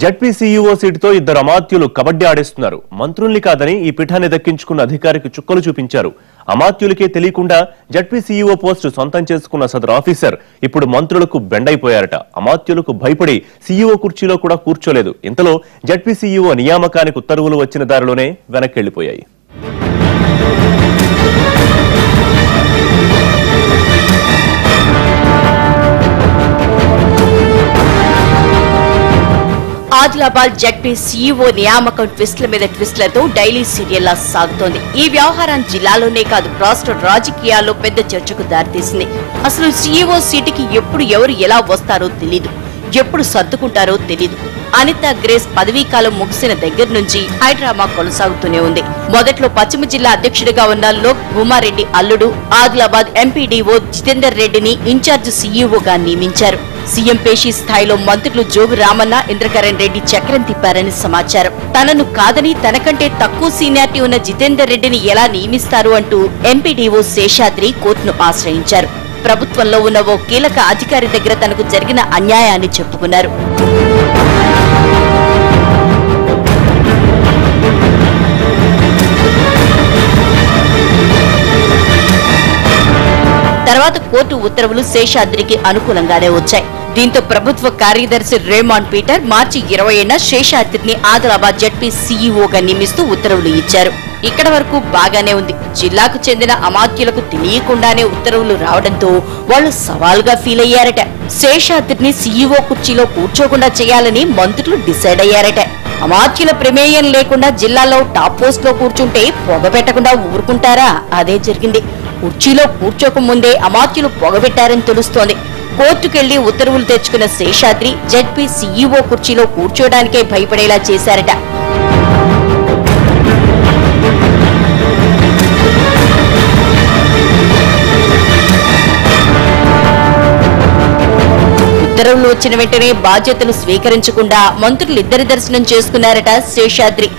ZP CEO సీటుతో ఇద్దరు అమాత్యులు కబడ్డీ ఆడేస్తున్నారు. మంత్రుల్ని కాదని ఈ పీఠాన్ని దక్కించుకున్న అధికారికి చుక్కలు చూపించారు. అమాత్యులకే తెలియకుండా జడ్పీ సీఈఓ పోస్టు సొంతం చేసుకున్న సదరు ఆఫీసర్ ఇప్పుడు మంత్రులకు బెండైపోయారట. అమాత్యులకు భయపడి సీఈఓ కుర్చీలో కూడా కూర్చోలేదు. ఇంతలో జడ్పీ సీఈఓ నియామకానికి ఉత్తర్వులు వచ్చిన దారిలోనే వెనక్కి వెళ్లిపోయాయి. ఆదిలాబాద్ జడ్పీ సీఈఓ నియామకం ట్విస్ట్ల మీద ట్విస్ట్లతో డైలీ సీరియల్లా సాగుతోంది. ఈ వ్యవహారం జిల్లాలోనే కాదు రాష్ట్ర రాజకీయాల్లో పెద్ద చర్చకు దారితీసింది. అసలు సీఈఓ సీటుకి ఎప్పుడు ఎవరు ఎలా వస్తారో తెలీదు, ఎప్పుడు సర్దుకుంటారో తెలీదు. అనిత గ్రేస్ పదవీకాలం ముగిసిన దగ్గర నుంచి హైడ్రామా కొనసాగుతూనే ఉంది. మొదట్లో పశ్చిమ జిల్లా అధ్యక్షుడిగా ఉన్న లోక్ భూమారెడ్డి అల్లుడు ఆదిలాబాద్ ఎంపీడీఓ జితేందర్ రెడ్డిని ఇన్ఛార్జ్ సీఈఓగా నియమించారు. సీఎం పేషీ స్థాయిలో మంత్రులు జోగు రామన్న, ఇంద్రకరణ్ రెడ్డి చక్రం తిప్పారని సమాచారం. తనను కాదని తనకంటే తక్కువ సీనియారిటీ ఉన్న జితేందర్ రెడ్డిని ఎలా నియమిస్తారు అంటూ ఎంపీడీఓ శేషాద్రి కోర్టును ఆశ్రయించారు. ప్రభుత్వంలో ఉన్న ఓ కీలక అధికారి దగ్గర తనకు జరిగిన అన్యాయాన్ని చెప్పుకున్నారు. తర్వాత కోర్టు ఉత్తర్వులు శేషాద్రికి అనుకూలంగానే వచ్చాయి. దీంతో ప్రభుత్వ కార్యదర్శి రేమాన్ పీటర్ మార్చి 20న శేషాద్రిని ఆదిలాబాద్ జడ్పీ సీఈఓగా నియమిస్తూ ఉత్తర్వులు ఇచ్చారు. ఇక్కడ వరకు బాగానే ఉంది. జిల్లాకు చెందిన అమాత్యులకు తెలియకుండానే ఉత్తర్వులు రావడంతో వాళ్ళు సవాల్గా ఫీల్ అయ్యారట. శేషాద్రిని సీఈఓ కుర్చీలో కూర్చోకుండా చేయాలని మంత్రులు డిసైడ్ అయ్యారట. అమాత్యుల ప్రమేయం లేకుండా జిల్లాలో టాప్ పోస్ట్ లో కూర్చుంటే పొగ పెట్టకుండా ఊరుకుంటారా? అదే జరిగింది. కుర్చీలో కూర్చోకముందే అమాత్యులు పొగబెట్టారని తెలుస్తోంది. కోర్టుకెళ్లి ఉత్తర్వులు తెచ్చుకున్న శేషాద్రి జడ్పీ సీఈఓ కుర్చీలో కూర్చోడానికే భయపడేలా చేశారట. ఉత్తర్వులు వచ్చిన వెంటనే బాధ్యతలు స్వీకరించకుండా మంత్రులు ఇద్దరి దర్శనం చేసుకున్నారట శేషాద్రి.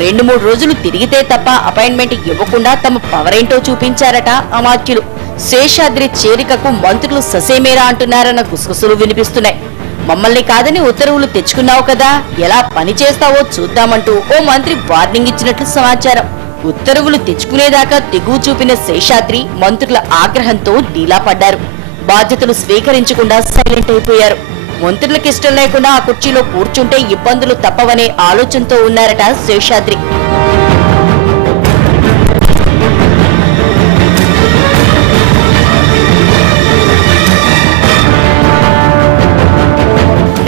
2-3 రోజులు తిరిగితే తప్ప అపాయింట్మెంట్ ఇవ్వకుండా తమ పవరేంటో చూపించారట అమాత్యులు. శేషాద్రి చేరికకు మంత్రులు ససేమేరా అంటున్నారన్న గుసగుసలు వినిపిస్తున్నాయి. మమ్మల్ని కాదని ఉత్తర్వులు తెచ్చుకున్నావు కదా, ఎలా పని చేస్తావో చూద్దామంటూ ఓ మంత్రి వార్నింగ్ ఇచ్చినట్లు సమాచారం. ఉత్తర్వులు తెచ్చుకునేదాకా తెగువ చూపిన శేషాద్రి మంత్రుల ఆగ్రహంతో డీలా పడ్డారు. బాధ్యతలు స్వీకరించకుండా సైలెంట్ అయిపోయారు. మంత్రులకు ఇష్టం లేకుండా ఆ కుర్చీలో కూర్చుంటే ఇబ్బందులు తప్పవనే ఆలోచనతో ఉన్నారట శేషాద్రి.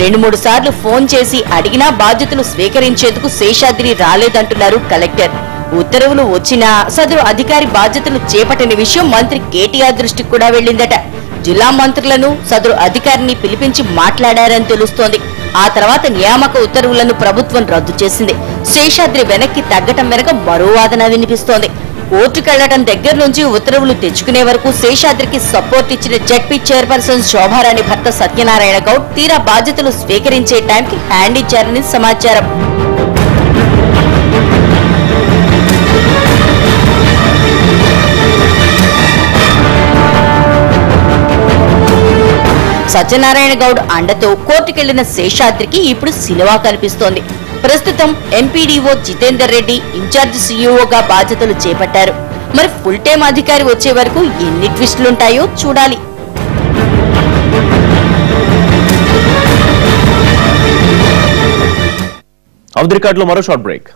రెండు మూడు సార్లు ఫోన్ చేసి అడిగినా బాధ్యతలు స్వీకరించేందుకు శేషాద్రి రాలేదంటున్నారు కలెక్టర్. ఉత్తర్వులు వచ్చినా సదరు అధికారి బాధ్యతలు చేపట్టిన విషయం మంత్రి కేటీఆర్ దృష్టికి కూడా వెళ్లిందట. జిల్లా మంత్రులను సదరు అధికారిని పిలిపించి మాట్లాడారని తెలుస్తోంది. ఆ తర్వాత నియామక ఉత్తర్వులను ప్రభుత్వం రద్దు చేసింది. శేషాద్రి వెనక్కి తగ్గటం వెనక మరో వాదన వినిపిస్తోంది. కోర్టుకెళ్లడం దగ్గర నుంచి ఉత్తర్వులు తెచ్చుకునే వరకు శేషాద్రికి సపోర్ట్ ఇచ్చిన జడ్పీ చైర్పర్సన్ శోభారాణి భర్త సత్యనారాయణ గౌడ్ తీరా బాధ్యతలు స్వీకరించే టైంకి హ్యాండ్ ఇచ్చారని సమాచారం. సత్యనారాయణ గౌడ్ అండతో కోర్టుకెళ్లిన శేషాద్రికి ఇప్పుడు సినిమా కనిపిస్తోంది. ప్రస్తుతం ఎంపీడీఓ జితేందర్ రెడ్డి ఇన్ఛార్జ్ సీఈఓగా బాధ్యతలు చేపట్టారు. మరి ఫుల్ టైం అధికారి వచ్చే వరకు ఎన్ని ట్విస్టులుంటాయో చూడాలి. ఆఫ్ ది రికార్డ్ లో మరో షార్ట్ బ్రేక్.